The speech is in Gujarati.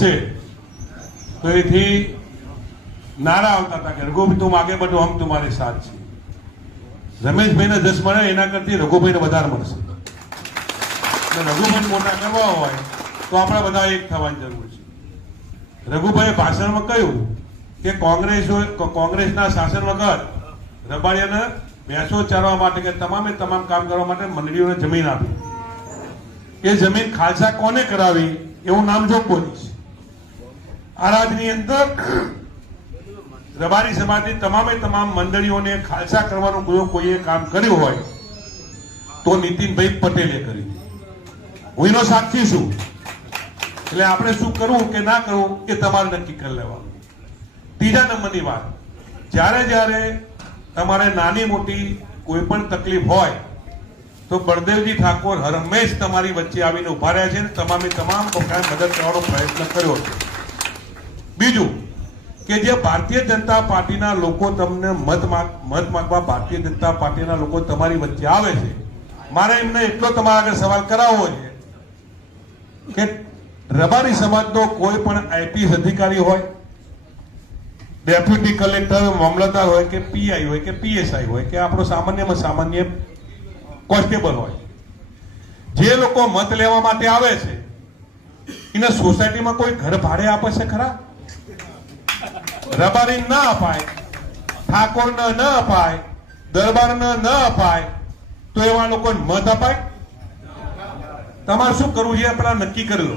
જીતશે તો એથી નારા આવતા હતા કે રઘુભાઈ તું આગે बढ़ो हम तुम्हारे साथ છીએ. રમેશભાઈને 10 મળે એના કરતી રઘુભાઈને વધારે મળશે. રઘુભાઈ મોટા કરવા હોય તો આપણે બધા એક થવાની જરૂર છે. રઘુભાઈએ ભાષણમાં કહ્યું કે કોંગ્રેસના શાસન વખત રબારિયાને ભેંસો ચારવા માટે કે તમામે તમામ કામ કરવા માટે મંડળીઓને જમીન આપી. એ જમીન ખાલસા કોને કરાવી એવું નામ જો બોલીશ. આ રાજની અંદર રબારી સમાજની તમામે તમામ મંડળીઓને ખાલસા કરવાનું કોઈએ કામ કર્યું હોય તો નીતિનભાઈ પટેલે કર્યું. હું એનો સાક્ષી છું. એટલે આપણે શું કરવું કે ના કરવું એ તમારે નક્કી કરી લેવાનું. ત્રીજા નંબરની વાત, જ્યારે તમારે નાની મોટી કોઈ પણ તકલીફ હોય તો બળદેવજી ઠાકોર હરમેશ તમારી વચ્ચે આવીને ઉભા રહ્યા છે અને તમામ મદદ કરવાનો પ્રયત્ન કર્યો છે. બીજું કે જે ભારતીય જનતા પાર્ટીના લોકો તમને મત માંગવા ભારતીય જનતા પાર્ટીના લોકો તમારી વચ્ચે આવે છે, મારે એમને એટલો તમારા આગળ સવાલ કરાવવો છે કે રબારી સમાજનો કોઈ પણ આઈપીએસ અધિકારી હોય, ડેપ્યુટી કલેક્ટર, મામલતદાર હોય કે પીઆઈ હોય કે પીએસઆઈ હોય કે આપણો સામાન્યમાં સામાન્ય કોન્સ્ટેબલ હોય, જે લોકો મત લેવા માટે આવે છે એને સોસાયટીમાં કોઈ ઘર ભાડે આપે છે ખરા? રબારી ના અપાય, ઠાકોરને ન અપાય, દરબારને ન અપાય તો એવા લોકોને મત અપાય? તમારે શું કરવું છે પેલા નક્કી કરી લો.